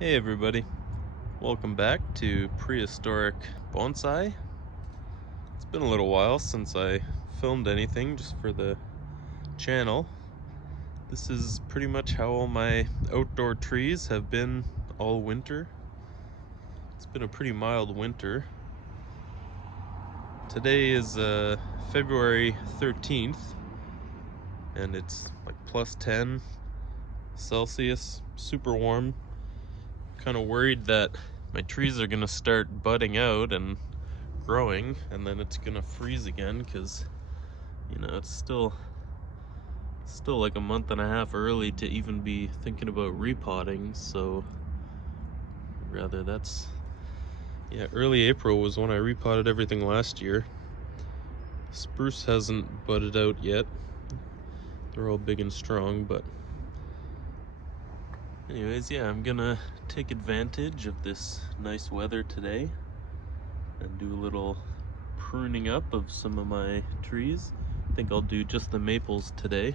Hey everybody, welcome back to Prehistoric Bonsai. It's been a little while since I filmed anything just for the channel. This is pretty much how all my outdoor trees have been all winter. It's been a pretty mild winter. Today is February 13th and it's like plus 10 Celsius, super warm. Kind of worried that my trees are gonna start budding out and growing and then it's gonna freeze again because it's still like a month and a half early to even be thinking about repotting. So rather early April was when I repotted everything last year. Spruce hasn't budded out yet. They're all big and strong, but anyways, yeah, I'm gonna take advantage of this nice weather today and do a little pruning up of some of my trees. I think I'll do just the maples today.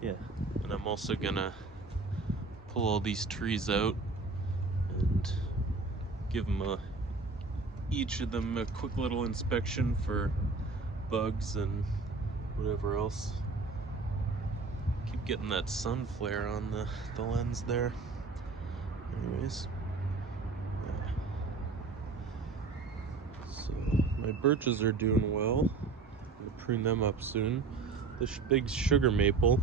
Yeah, and I'm also gonna pull all these trees out and give them each of them a quick little inspection for bugs and whatever else. Keep getting that sun flare on the lens there. Anyways, yeah. So my birches are doing well. I'm gonna prune them up soon. This big sugar maple,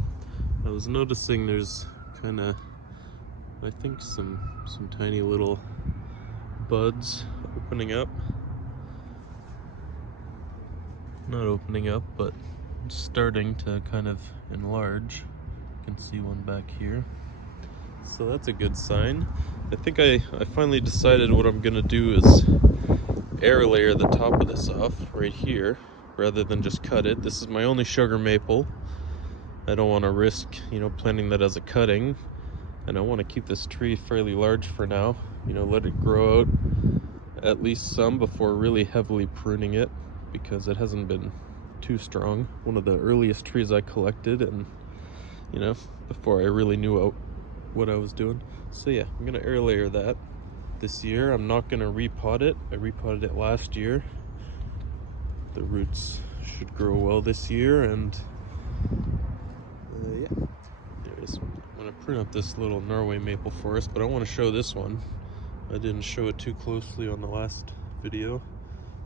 I was noticing there's kind of, I think some tiny little buds opening up. Not opening up, but starting to kind of enlarge. You can see one back here. So that's a good sign. I think I finally decided what I'm gonna do is air layer the top of this off right here rather than just cut it. This is my only sugar maple. I don't want to risk, planting that as a cutting, and I want to keep this tree fairly large for now. Let it grow out at least some before really heavily pruning it because it hasn't been too strong. One of the earliest trees I collected, and before I really knew what I was doing. So yeah, I'm gonna air layer that this year. I'm not gonna repot it. I repotted it last year. The roots should grow well this year, and yeah. Anyways, I'm gonna prune up this little Norway maple forest, but I want to show this one. I didn't show it too closely on the last video.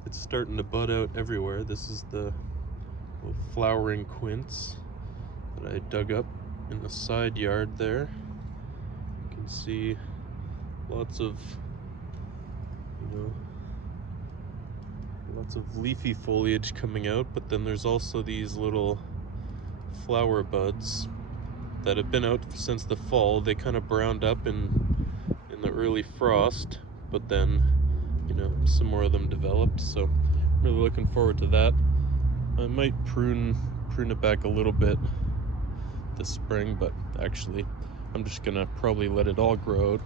It's starting to bud out everywhere. This is the little flowering quince that I dug up in the side yard there. You can see lots of lots of leafy foliage coming out, but then there's also these little flower buds that have been out since the fall. They kind of browned up in the early frost, but then some more of them developed. So I'm really looking forward to that. I might prune it back a little bit this spring, but actually I'm just gonna probably let it all grow out.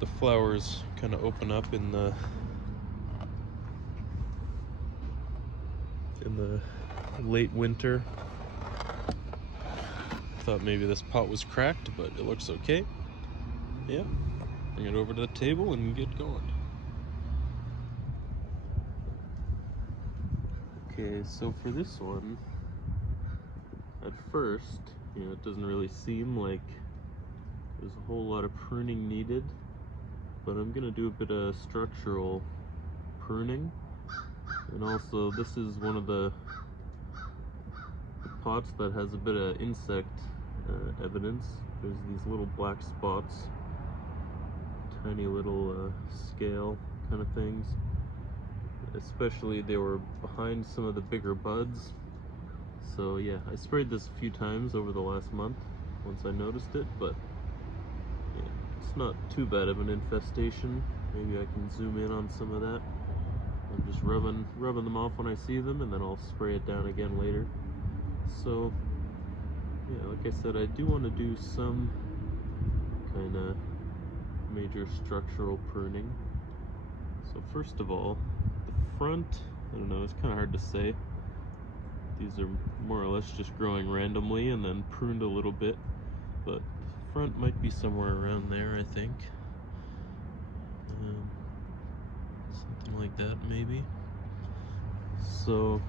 The flowers kind of open up in the late winter. Thought maybe this pot was cracked, but it looks okay. Yeah, bring it over to the table and get going. Okay, so for this one, at first, it doesn't really seem like there's a whole lot of pruning needed, but I'm gonna do a bit of structural pruning. And also, this is one of the pots that has a bit of insect evidence. There's these little black spots, tiny little scale kind of things. Especially they were behind some of the bigger buds. So yeah, I sprayed this a few times over the last month once I noticed it, but yeah, it's not too bad of an infestation. Maybe I can zoom in on some of that. I'm just rubbing them off when I see them, and then I'll spray it down again later. So yeah, like I said, I do want to do some kind of major structural pruning. So first of all, the front, I don't know, it's kind of hard to say. These are more or less just growing randomly and then pruned a little bit, but front might be somewhere around there, I think. Something like that, maybe. So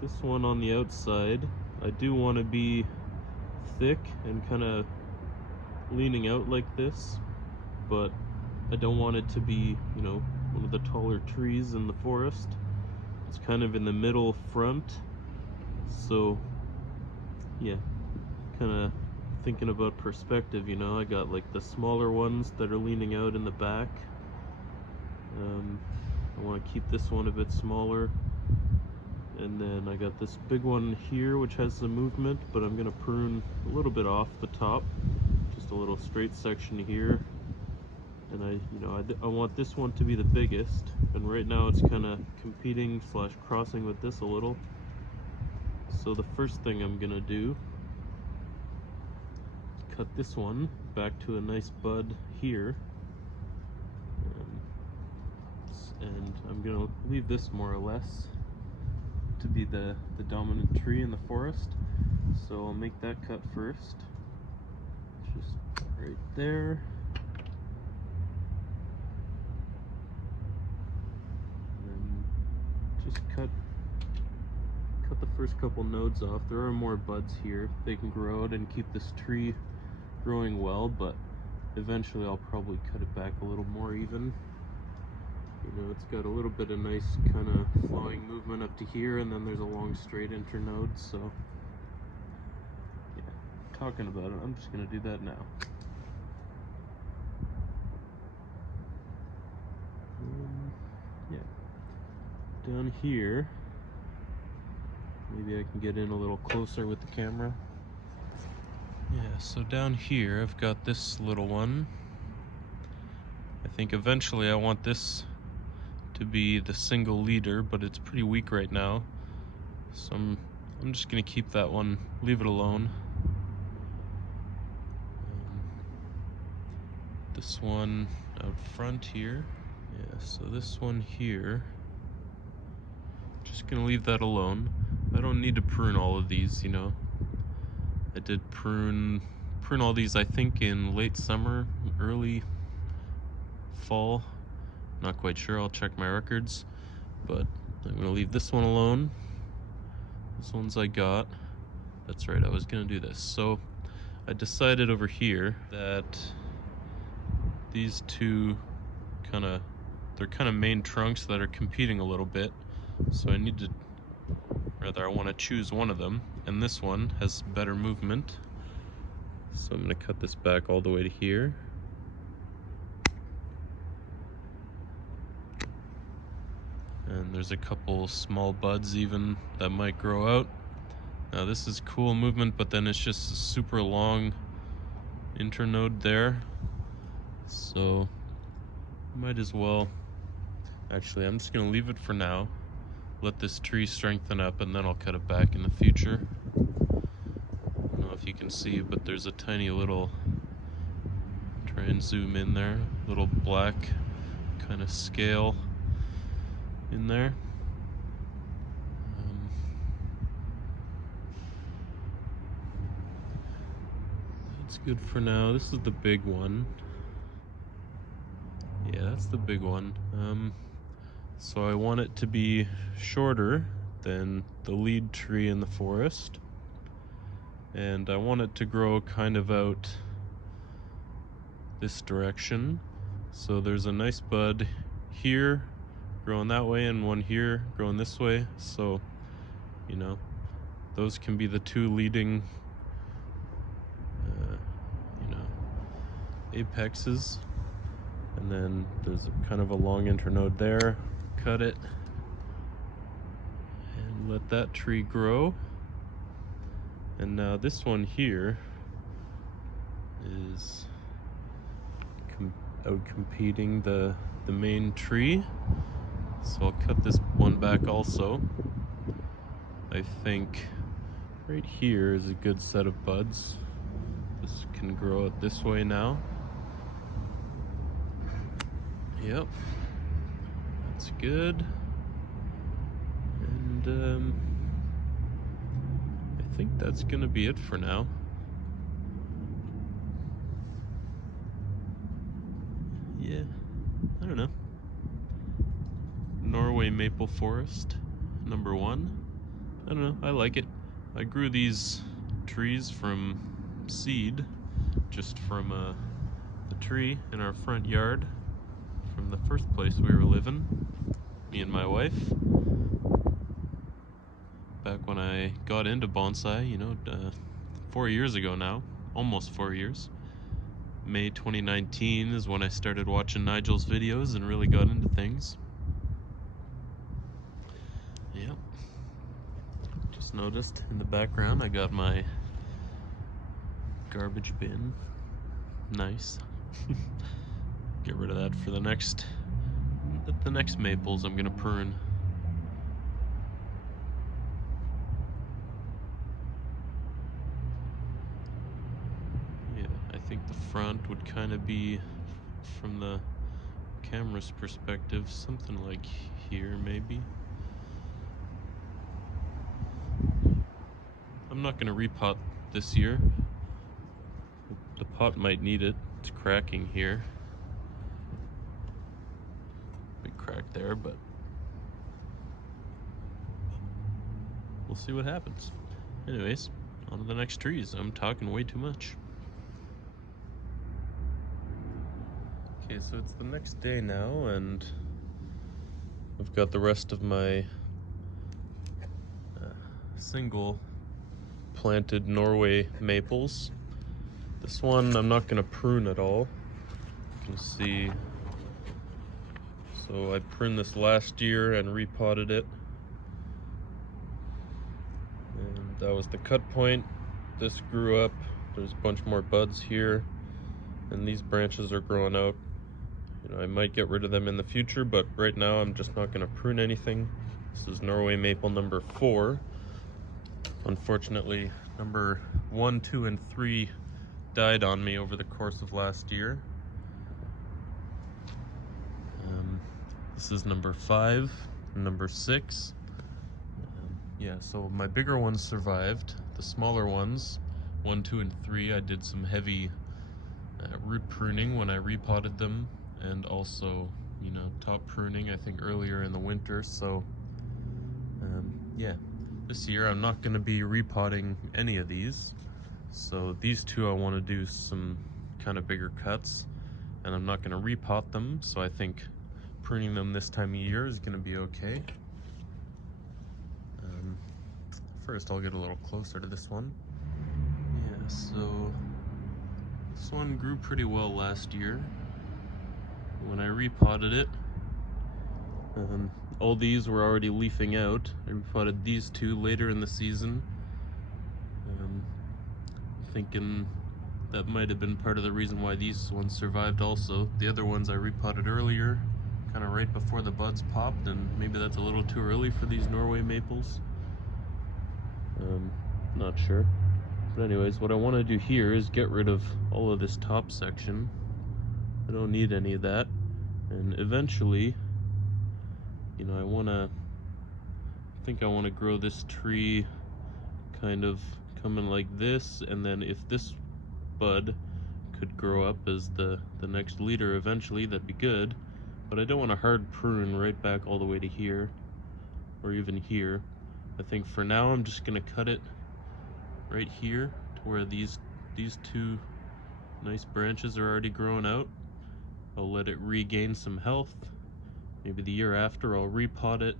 this one on the outside, I do want to be thick and kind of leaning out like this, but I don't want it to be, you know, one of the taller trees in the forest. It's kind of in the middle front, so yeah, kind of thinking about perspective, you know. I got like the smaller ones that are leaning out in the back. I want to keep this one a bit smaller, and then I got this big one here which has some movement, but I'm going to prune a little bit off the top, just a little straight section here. And I want this one to be the biggest, and right now it's kind of competing slash crossing with this a little. So the first thing I'm gonna do is cut this one back to a nice bud here, and I'm gonna leave this more or less to be the dominant tree in the forest. So I'll make that cut first, just right there. Just cut the first couple nodes off. There are more buds here. They can grow out and keep this tree growing well, but eventually I'll probably cut it back a little more even. You know, it's got a little bit of nice kind of flowing movement up to here, and then there's a long straight internode, so yeah, talking about it, I'm just gonna do that now. Yeah. Down here, maybe I can get in a little closer with the camera. Yeah, so down here I've got this little one. I think eventually I want this to be the single leader, but it's pretty weak right now. So I'm just gonna keep that one, leave it alone. This one out front here. Yeah, so this one here, just gonna leave that alone. I don't need to prune all of these, you know. I did prune all these, I think, in late summer, early fall. Not quite sure, I'll check my records. But I'm gonna leave this one alone. This one's I got. That's right, I was gonna do this. So I decided over here that these two they're kind of main trunks that are competing a little bit. So I want to choose one of them, and this one has better movement. So I'm going to cut this back all the way to here. And there's a couple small buds even that might grow out. Now this is cool movement, but then it's just a super long internode there. So might as well, actually I'm just going to leave it for now. Let this tree strengthen up, and then I'll cut it back in the future. I don't know if you can see, but there's a tiny little, try and zoom in there, little black kind of scale in there. That's good for now. This is the big one. Yeah, that's the big one. So I want it to be shorter than the lead tree in the forest, and I want it to grow kind of out this direction. So there's a nice bud here growing that way and one here growing this way. So, you know, those can be the two leading, apexes. And then there's kind of a long internode there. Cut it and let that tree grow. And now this one here is out competing the main tree. So I'll cut this one back also. I think right here is a good set of buds. This can grow out this way now. Yep, that's good. And I think that's gonna be it for now. maple forest, number 1. I don't know, I like it. I grew these trees from seed, just from the tree in our front yard from the first place we were living, me and my wife. Back when I got into bonsai, 4 years ago now, almost 4 years. May 2019 is when I started watching Nigel's videos and really got into things. Yep. Just noticed in the background I got my garbage bin. Nice. Get rid of that for the next maples I'm gonna prune. Yeah, I think the front would kind of be, from the camera's perspective, something like here maybe. I'm not gonna repot this year. The pot might need it. It's cracking here. Big crack there, but we'll see what happens. Anyways, on to the next trees. I'm talking way too much. Okay, so it's the next day now, and I've got the rest of my single planted Norway maples. This one I'm not gonna prune at all. You can see, so I pruned this last year and repotted it. And that was the cut point. This grew up. There's a bunch more buds here, and these branches are growing out. I might get rid of them in the future, but right now I'm just not gonna prune anything. This is Norway maple number 4. Unfortunately, number 1, 2, and 3 died on me over the course of last year. This is number 5, number 6. Yeah, so my bigger ones survived. The smaller ones, 1, 2, and 3, I did some heavy root pruning when I repotted them, and also, top pruning, I think, earlier in the winter. So, yeah, this year I'm not going to be repotting any of these. So these 2 I want to do some kind of bigger cuts, and I'm not going to repot them, so I think pruning them this time of year is going to be okay. First I'll get a little closer to this one. Yeah, so this one grew pretty well last year. When I repotted it, all these were already leafing out. I repotted these 2 later in the season. Thinking that might have been part of the reason why these ones survived also. The other ones I repotted earlier, kind of right before the buds popped, and maybe that's a little too early for these Norway maples. Not sure. But anyways, what I want to do here is get rid of all of this top section. I don't need any of that. And eventually, I think I want to grow this tree kind of coming like this, and then if this bud could grow up as the next leader eventually, that'd be good. But I don't want to hard prune right back all the way to here, or even here. I think for now I'm just gonna cut it right here to where these 2 nice branches are already growing out. I'll let it regain some health. Maybe the year after I'll repot it,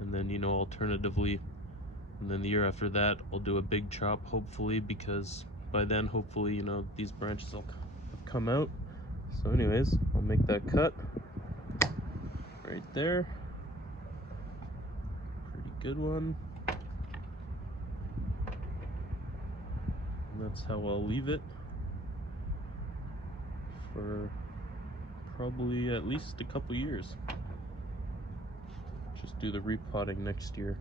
and then alternatively, and then the year after that I'll do a big chop, hopefully, because by then hopefully these branches will have come out. So anyways, I'll make that cut right there. Pretty good one. And that's how I'll leave it for probably at least a couple years. Just do the repotting next year.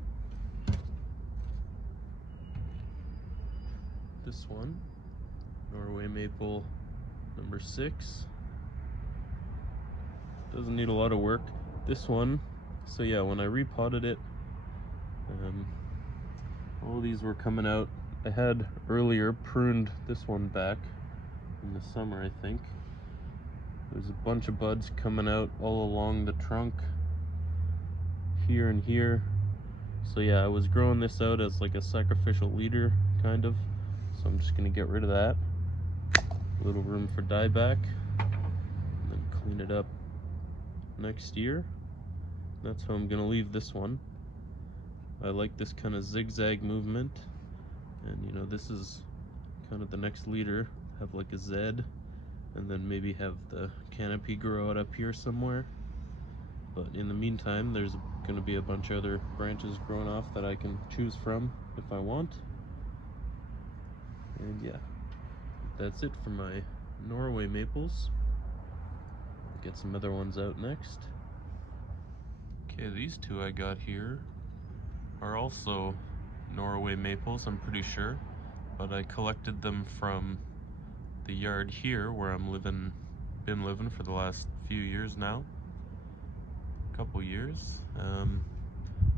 This one, Norway maple number 6. Doesn't need a lot of work. This one, so yeah, when I repotted it, all these were coming out. I had earlier pruned this one back in the summer, I think. There's a bunch of buds coming out all along the trunk, here and here. So yeah, I was growing this out as like a sacrificial leader, kind of. So I'm just gonna get rid of that. A little room for dieback, and then clean it up next year. That's how I'm gonna leave this one. I like this kind of zigzag movement, and you know, this is kind of the next leader. Have like a Z, and then maybe have the canopy grow out up here somewhere. But in the meantime, there's going to be a bunch of other branches growing off that I can choose from if I want. And yeah, that's it for my Norway maples. Get some other ones out next. Okay, these two I got here are also Norway maples, I'm pretty sure, but I collected them from the yard here where I'm been living for the last few years now. Couple years.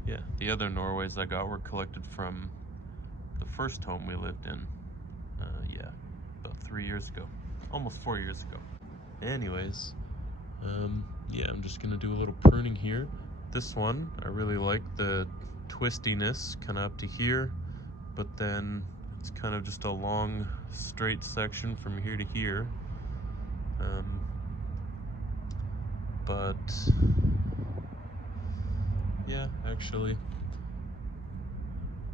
Yeah, the other Norways I got were collected from the first home we lived in. Yeah, about 3 years ago, almost 4 years ago. Anyways, yeah, I'm just gonna do a little pruning here. This one, I really like the twistiness kind of up to here, but then it's kind of just a long straight section from here to here. But yeah, actually,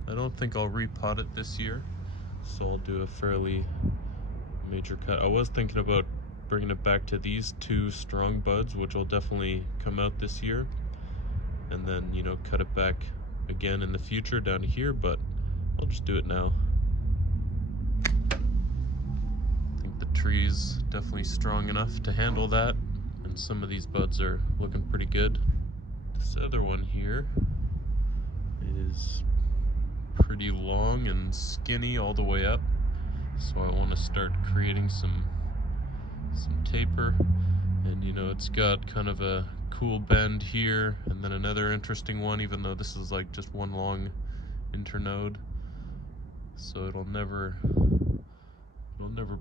I don't think I'll repot it this year, so I'll do a fairly major cut. I was thinking about bringing it back to these two strong buds, which will definitely come out this year, and then, you know, cut it back again in the future down here, but I'll just do it now. I think the tree's definitely strong enough to handle that, and some of these buds are looking pretty good. This other one here is pretty long and skinny all the way up, so I want to start creating some taper. And you know, it's got kind of a cool bend here, and then another interesting one, even though this is like just one long internode, so it'll never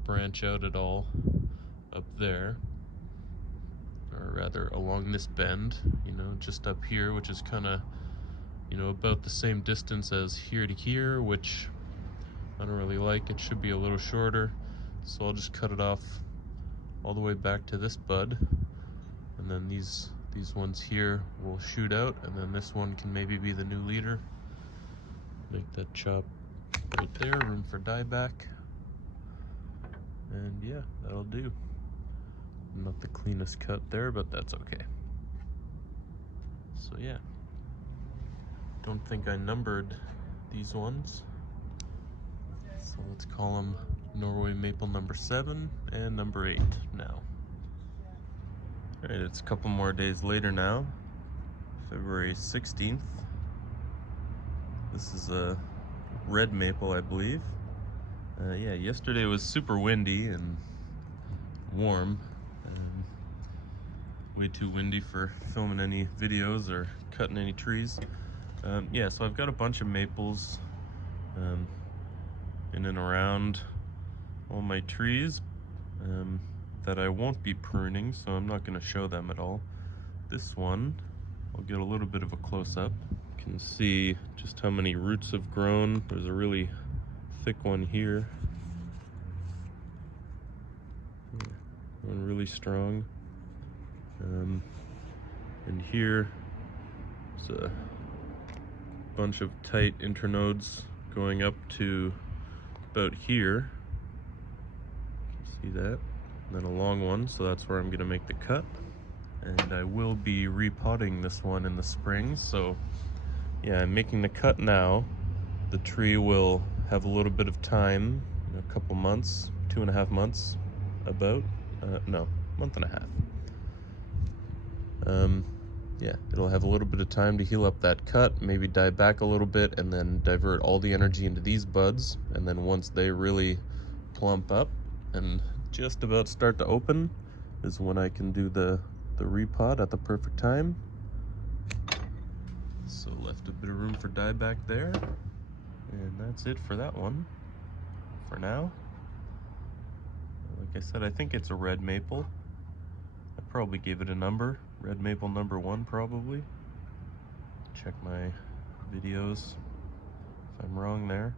branch out at all up there, or rather along this bend, you know, just up here, which is kind of, you know, about the same distance as here to here, which I don't really like. It should be a little shorter, so I'll just cut it off all the way back to this bud, and then these ones here will shoot out, and then this one can maybe be the new leader. Make that chop right there, room for dieback, and yeah, that'll do. Not the cleanest cut there, but that's okay. So yeah, don't think I numbered these ones, so let's call them Norway maple number 7 and number 8 now. Alright, it's a couple more days later now, February 16th. This is a red maple, I believe. Yeah, yesterday was super windy and warm. Way too windy for filming any videos or cutting any trees. Yeah, so I've got a bunch of maples in and around all my trees that I won't be pruning, so I'm not going to show them at all. This one, I'll get a little bit of a close-up. You can see just how many roots have grown. There's a really thick one here. One really strong. And here, there's a bunch of tight internodes going up to about here. See that? And then a long one, so that's where I'm gonna make the cut. And I will be repotting this one in the spring, so yeah, I'm making the cut now. The tree will have a little bit of time, a couple months, 2.5 months, about, no, month and a half. Yeah, it'll have a little bit of time to heal up that cut, maybe die back a little bit, and then divert all the energy into these buds. And then once they really plump up and just about start to open is when I can do the repot at the perfect time. So left a bit of room for dieback there. And that's it for that one for now. Like I said, I think it's a red maple. I probably gave it a number. Red maple number 1 probably. check my videos if I'm wrong there.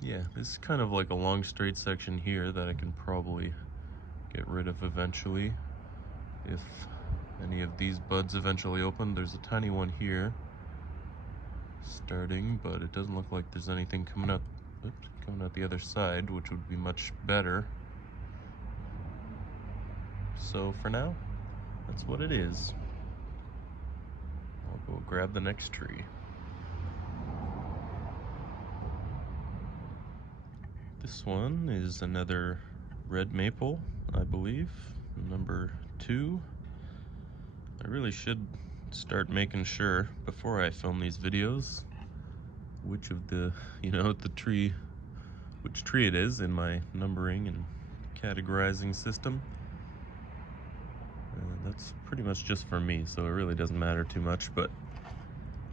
Yeah, this is kind of like a long straight section here that I can probably get rid of eventually if any of these buds eventually open. There's a tiny one here starting, but it doesn't look like there's anything coming out the other side, which would be much better. So for now, that's what it is. I'll go grab the next tree. This one is another red maple, I believe, number 2. I really should start making sure before I film these videos which of the, which tree it is in my numbering and categorizing system. That's pretty much just for me, so it really doesn't matter too much, but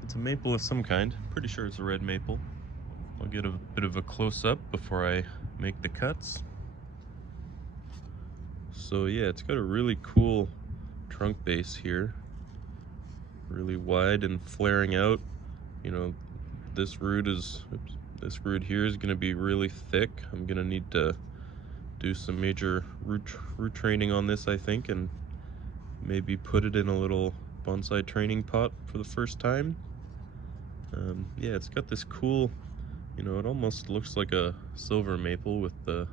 it's a maple of some kind. Pretty sure it's a red maple. I'll get a bit of a close-up before I make the cuts. So yeah, it's got a really cool trunk base here. Really wide and flaring out. This root here is gonna be really thick. I'm gonna need to do some major root training on this, I think, and maybe put it in a little bonsai training pot for the first time. Yeah, it's got this cool, it almost looks like a silver maple with the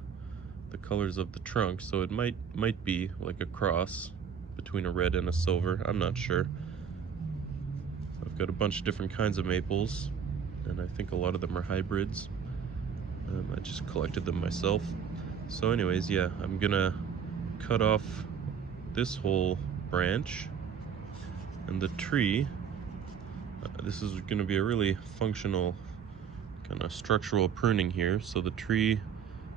colors of the trunk, so it might be like a cross between a red and a silver. I'm not sure. I've got a bunch of different kinds of maples, and I think a lot of them are hybrids. I just collected them myself. So anyways, yeah, I'm gonna cut off this whole branch and the tree. This is gonna be a really functional kind of structural pruning here. So the tree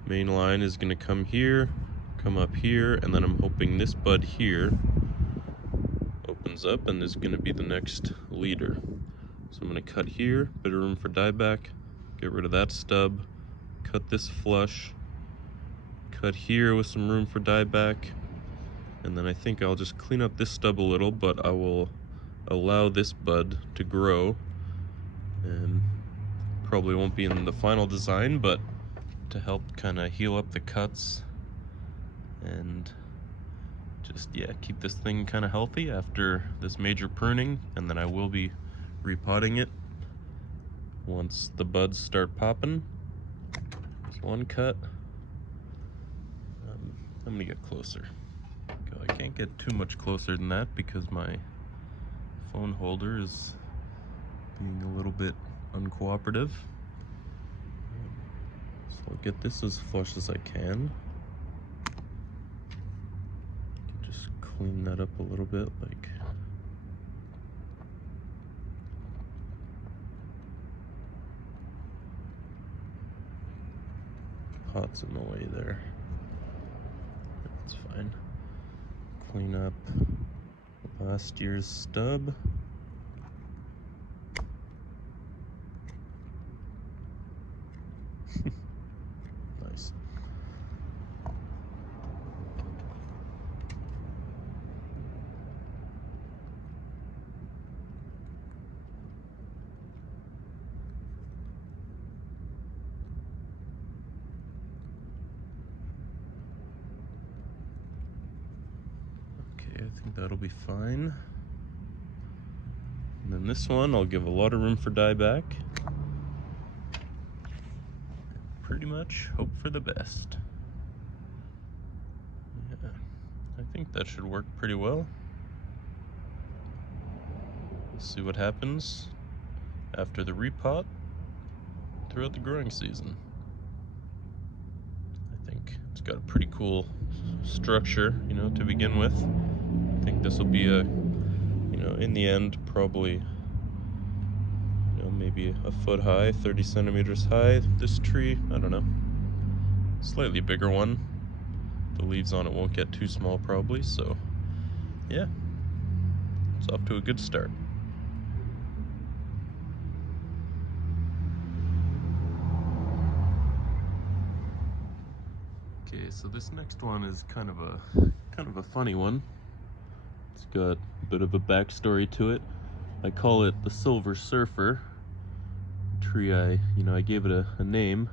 main line is gonna come here, come up here, and then I'm hoping this bud here opens up and is gonna be the next leader. So I'm gonna cut here, bit of room for dieback, get rid of that stub, cut this flush, cut here with some room for dieback, and then I think I'll just clean up this stub a little, but I will allow this bud to grow, and probably won't be in the final design, but to help kind of heal up the cuts and just, yeah, keep this thing kind of healthy after this major pruning. And then I will be repotting it once the buds start popping. There's one cut. I'm gonna get closer. I can't get too much closer than that because my phone holder is being a little bit uncooperative. So I'll get this as flush as I can. Just clean that up a little bit, like pot's in the way there. That's fine. Clean up last year's stub. Nice. Okay, I think that'll be fine. And then this one, I'll give a lot of room for dieback. Pretty much hope for the best. Yeah, I think that should work pretty well. Let's see what happens after the repot throughout the growing season. I think it's got a pretty cool structure, to begin with. I think this will be in the end, probably, maybe a foot high, 30 centimeters high. This tree, I don't know, slightly bigger one. The leaves on it won't get too small probably, so yeah, it's off to a good start. Okay, so this next one is kind of a funny one. It's got a bit of a backstory to it. I call it the Silver Surfer tree. I gave it a name.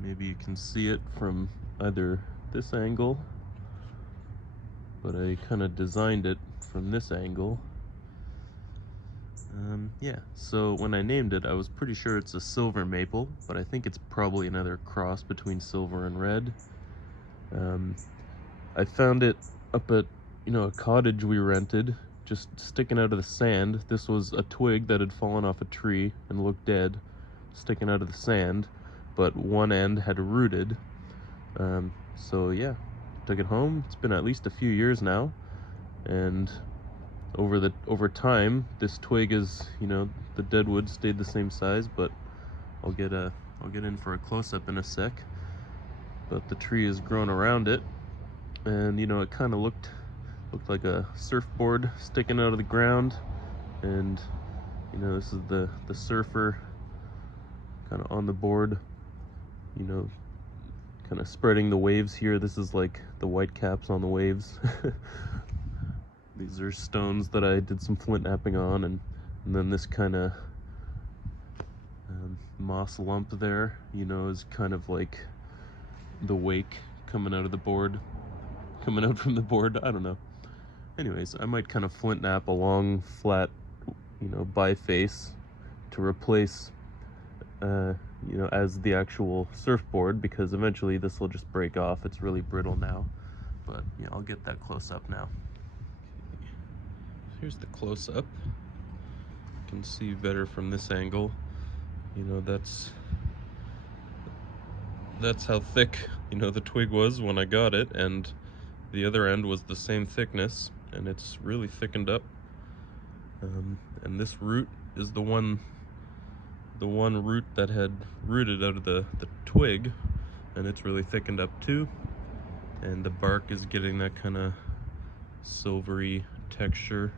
Maybe you can see it from either this angle, but I kind of designed it from this angle. Yeah, so when I named it, I was pretty sure it's a silver maple, but I think it's probably another cross between silver and red. I found it up at, a cottage we rented, just sticking out of the sand. This was a twig that had fallen off a tree and looked dead, sticking out of the sand, but one end had rooted. So yeah, took it home. It's been at least a few years now, and over time, this twig is, the dead wood stayed the same size, but I'll get in for a close-up in a sec. But the tree has grown around it, and it kind of looked like a surfboard sticking out of the ground, and this is the surfer kind of on the board, kind of spreading the waves here. This is like the white caps on the waves. These are stones that I did some flint knapping on, and then this kind of moss lump there, is kind of like the wake coming out from the board. I don't know. Anyways, I might kind of flint knap a long, flat, biface to replace, as the actual surfboard, because eventually this will just break off. It's really brittle now, but yeah, I'll get that close up now. Here's the close-up. You can see better from this angle. That's how thick, the twig was when I got it, and the other end was the same thickness, and it's really thickened up. And this root is the one root that had rooted out of the twig, and it's really thickened up too. And the bark is getting that kind of silvery texture.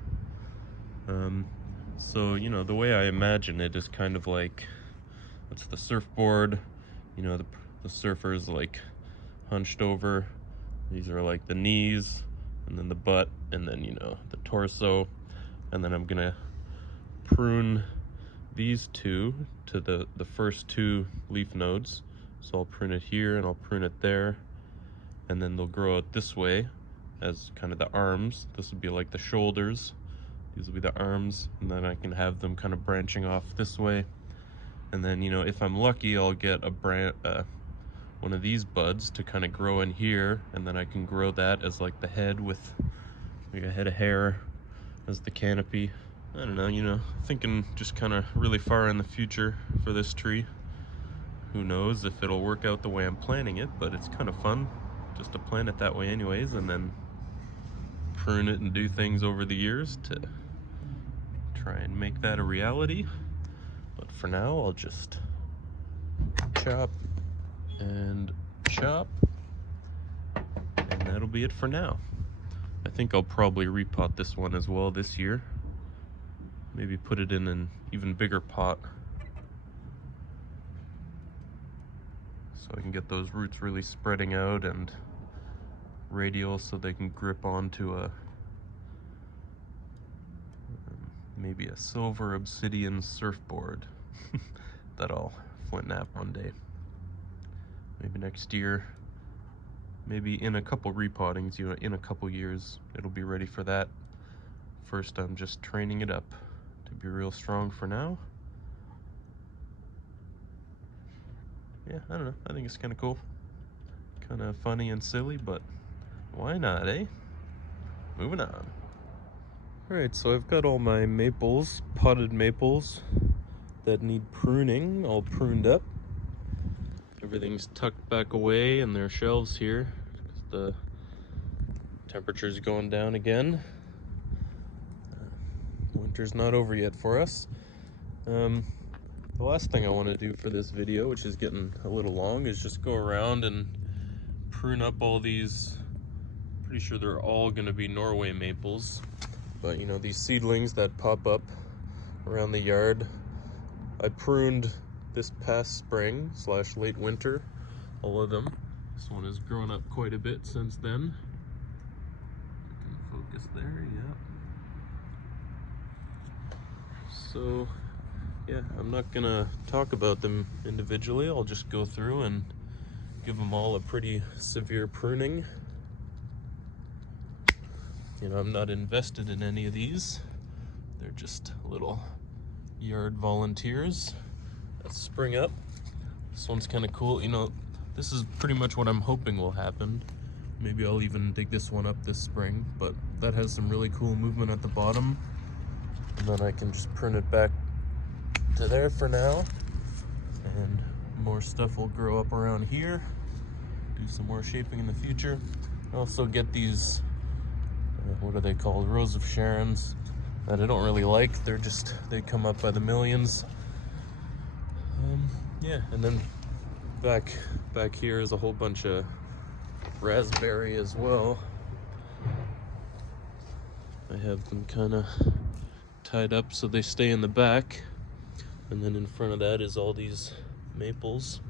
So the way I imagine it is kind of like, it's the surfboard, the surfer's like hunched over. These are like the knees, and then the butt, and then the torso, and then I'm gonna prune these two to the first two leaf nodes. So I'll prune it here and I'll prune it there, and then they'll grow out this way as kind of the arms. This would be like the shoulders. These will be the arms, and then I can have them kind of branching off this way. And then, if I'm lucky, I'll get one of these buds to kind of grow in here, and then I can grow that as like the head, with like a head of hair as the canopy. I don't know, thinking just kind of really far in the future for this tree. Who knows if it'll work out the way I'm planning it, but it's kind of fun just to plan it that way anyways, and then prune it and do things over the years to try and make that a reality. But for now, I'll just chop and chop, and that'll be it for now. I think I'll probably repot this one as well this year. Maybe put it in an even bigger pot, so I can get those roots really spreading out and radial, so they can grip onto maybe a silver obsidian surfboard that I'll flint knap one day. Maybe next year. Maybe in a couple repottings, in a couple years, it'll be ready for that. First, I'm just training it up to be real strong for now. Yeah, I don't know. I think it's kind of cool. Kind of funny and silly, but why not, eh? Moving on. Alright, so I've got all my maples, potted maples, that need pruning, all pruned up. Everything's tucked back away in their shelves here, because the temperature's going down again. Winter's not over yet for us. The last thing I want to do for this video, which is getting a little long, is just go around and prune up all these. Pretty sure they're all going to be Norway maples. But these seedlings that pop up around the yard, I pruned this past spring / late winter, all of them. This one has grown up quite a bit since then. I can focus there, yeah. So yeah, I'm not gonna talk about them individually. I'll just go through and give them all a pretty severe pruning. You know, I'm not invested in any of these. They're just little yard volunteers that spring up. This one's kind of cool. You know, this is pretty much what I'm hoping will happen. Maybe I'll even dig this one up this spring, but that has some really cool movement at the bottom. And then I can just prune it back to there for now. And more stuff will grow up around here. Do some more shaping in the future. I also get these, what are they called? Rose of Sharons that I don't really like. They come up by the millions. Yeah, and then back here is a whole bunch of raspberry as well. I have them kind of tied up so they stay in the back. And then in front of that is all these maples.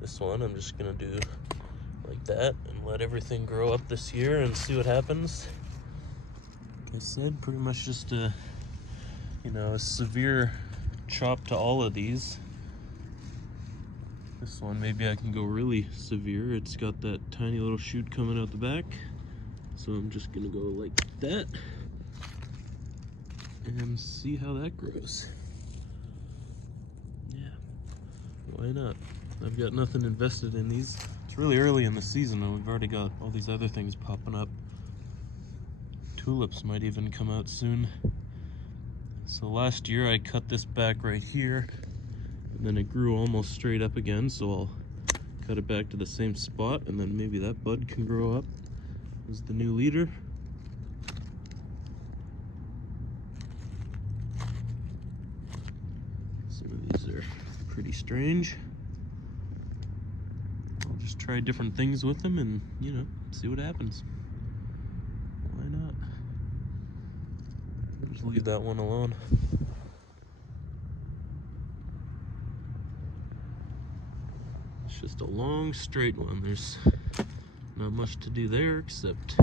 This one I'm just gonna do like that and let everything grow up this year and see what happens. Like I said, pretty much just a severe chop to all of these. This one, maybe I can go really severe. It's got that tiny little shoot coming out the back. So I'm just gonna go like that and see how that grows. Yeah, why not? I've got nothing invested in these. It's really early in the season and we've already got all these other things popping up. Tulips might even come out soon. So last year I cut this back right here, and then it grew almost straight up again, so I'll cut it back to the same spot, and then maybe that bud can grow up as the new leader. Some of these are pretty strange. I'll just try different things with them and, you know, see what happens. Why not? Just leave that one alone. It's just a long straight one. There's not much to do there except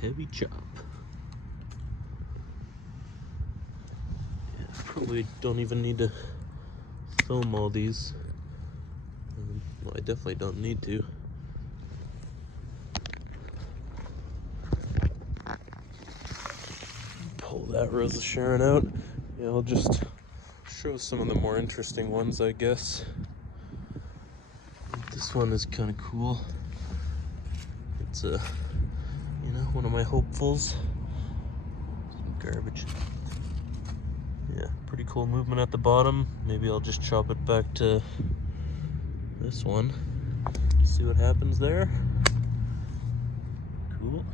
heavy chop. Yeah, probably don't even need to film all these. Well, I definitely don't need to. Pull that Rose of Sharon out. Yeah, I'll just show some of the more interesting ones, I guess. This one is kind of cool. It's one of my hopefuls. Some garbage. Yeah, pretty cool movement at the bottom. Maybe I'll just chop it back to this one. See what happens there. Cool.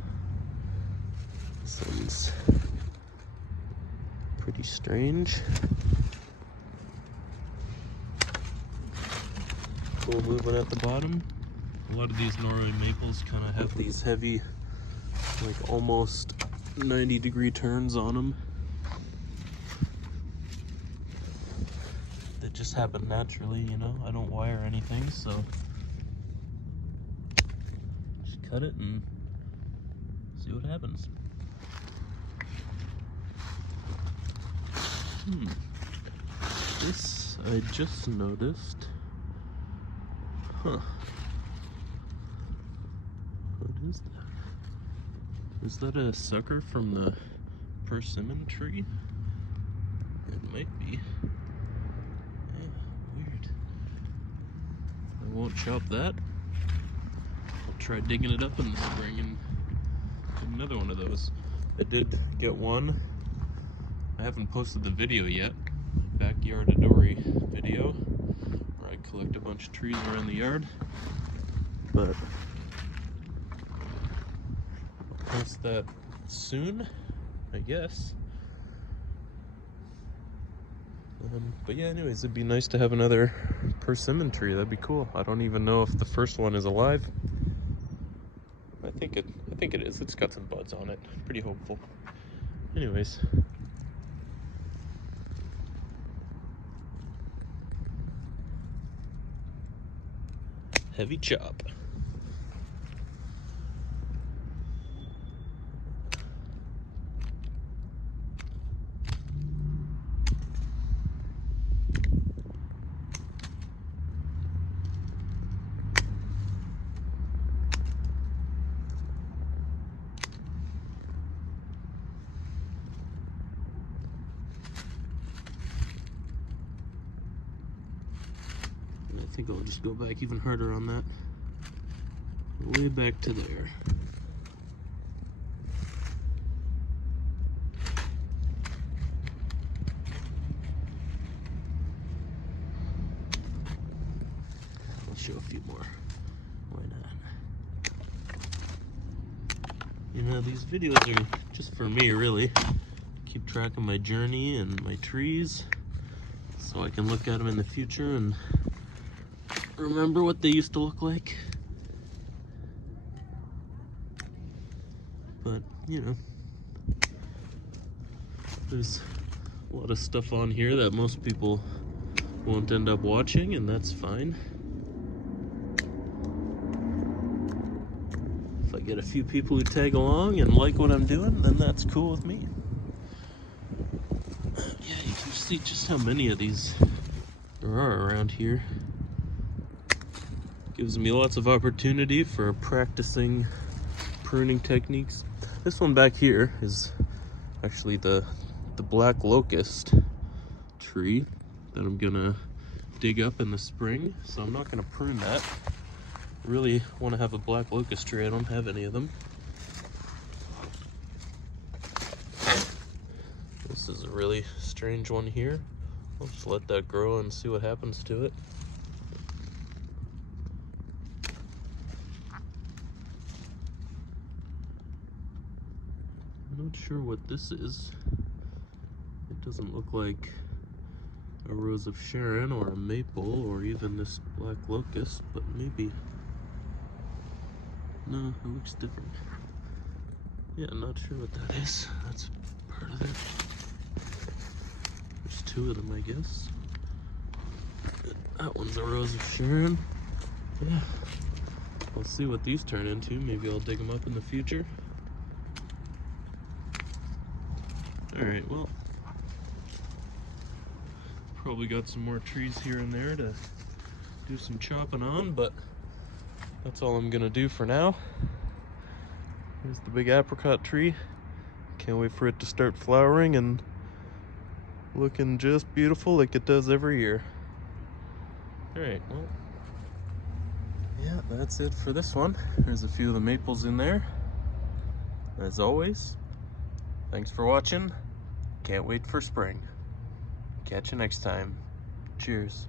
This one's pretty strange. Cool movement at the bottom. A lot of these Norway maples kind of have these heavy, like almost 90-degree turns on them. That just happen naturally, you know. I don't wire anything, so just cut it and see what happens. This I just noticed. Huh. What is that? Is that a sucker from the persimmon tree? It might be. Yeah, weird. I won't chop that. I'll try digging it up in the spring and get another one of those. I did get one. I haven't posted the video yet. Backyard Adori video, where I collect a bunch of trees around the yard. But I'll post that soon, I guess. But yeah, anyways, it'd be nice to have another persimmon tree. That'd be cool. I don't even know if the first one is alive. I think it is. It's got some buds on it. Pretty hopeful. Anyways. Heavy chop. think I'll just go back even harder on that. Way back to there. I'll show a few more. Why not? You know, these videos are just for me, really. Keep track of my journey and my trees, so I can look at them in the future and remember what they used to look like. But, you know, there's a lot of stuff on here that most people won't end up watching, and that's fine. If I get a few people who tag along and like what I'm doing, then that's cool with me. Yeah, you can see just how many of these there are around here. Gives me lots of opportunity for practicing pruning techniques. This one back here is actually the black locust tree that I'm gonna dig up in the spring, so I'm not gonna prune that. I really want to have a black locust tree. I don't have any of them. This is a really strange one here. I'll just let that grow and see what happens to it. I'm not sure what this is. It doesn't look like a rose of Sharon or a maple or even this black locust, but maybe. No, it looks different. Yeah, I'm not sure what that is. That's part of it. There's two of them, I guess. That one's a rose of Sharon. Yeah. We'll see what these turn into. Maybe I'll dig them up in the future. Alright, well, probably got some more trees here and there to do some chopping on, but that's all I'm gonna do for now. Here's the big apricot tree. Can't wait for it to start flowering and looking just beautiful like it does every year. Alright, well, yeah, that's it for this one. There's a few of the maples in there. As always, thanks for watching. Can't wait for spring. Catch you next time. Cheers.